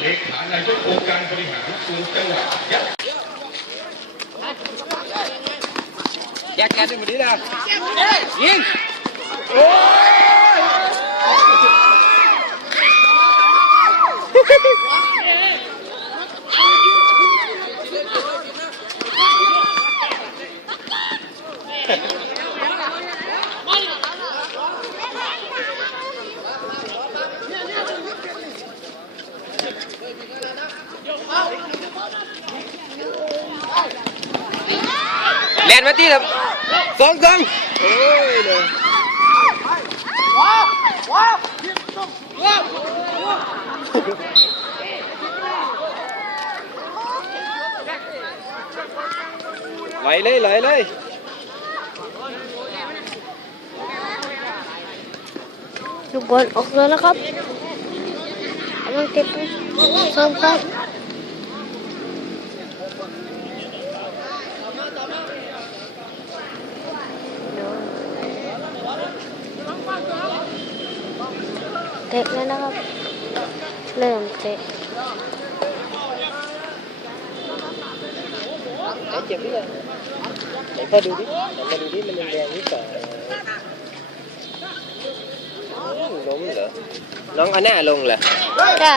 เลขานายกองค์การบริหารส่วนจังหวัดยะ แยกกันมาดินะยิง แลนมาที่ละสองสองโอ้ยเลยไหลเลยไหลเลยลูกบอลออกแล้วนะครับกำลังเก็บไปซ้อมครับเตะแล้วนะครับ nó tiếp xong không tệ lên nó lên tệ. Để chị đi rồi để ta đi. Đi để ta đi đi, mình về với cả ล้มเหรอ น้องเอาหน้าลงเหรอใช่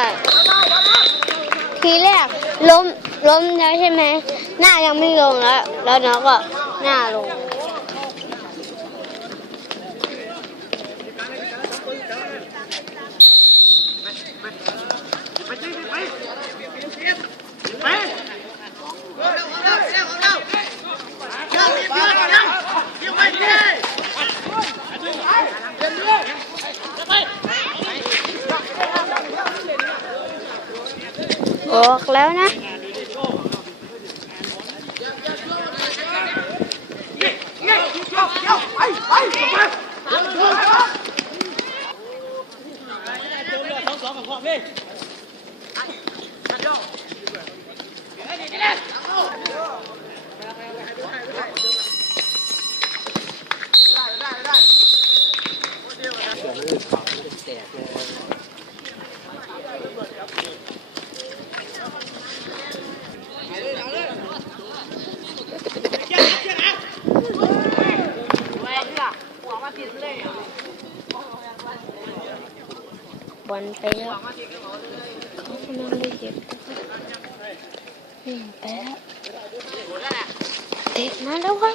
ทีแรกล้มล้มแล้วใช่ไหมหน้ายังไม่ลงแล้ว แล้วน้องก็หน้าลง แล้วนะบอลไวันไปแล้วเขากำลังได้เก็บนะครับอืมไปแล้วเตะมาแล้วครับ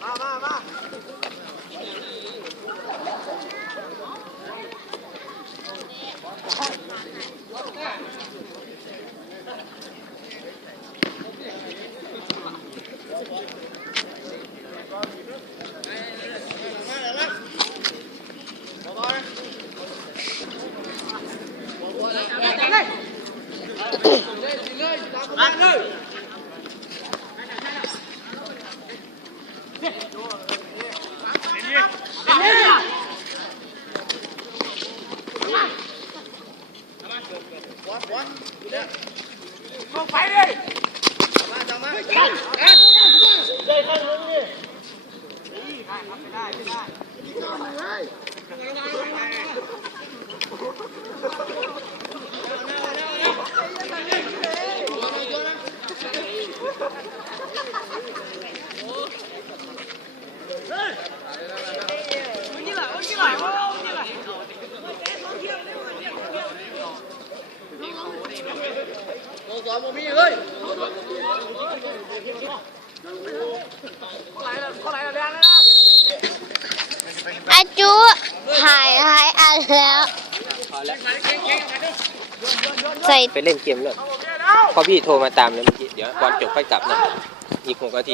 妈妈妈妈 Không phải đi. Chào má, chào má. Đây không hướng đi. Đi, hai, không phải đây, đây. Đi con này ơi. อาจุหายหายอันแล้ว ใส่ไปเล่นเกมเลยพอพี่โทรมาตามเลยเมื่อกี้ เดี๋ยวบอลจบค่อยกลับนะ อีกหกนาที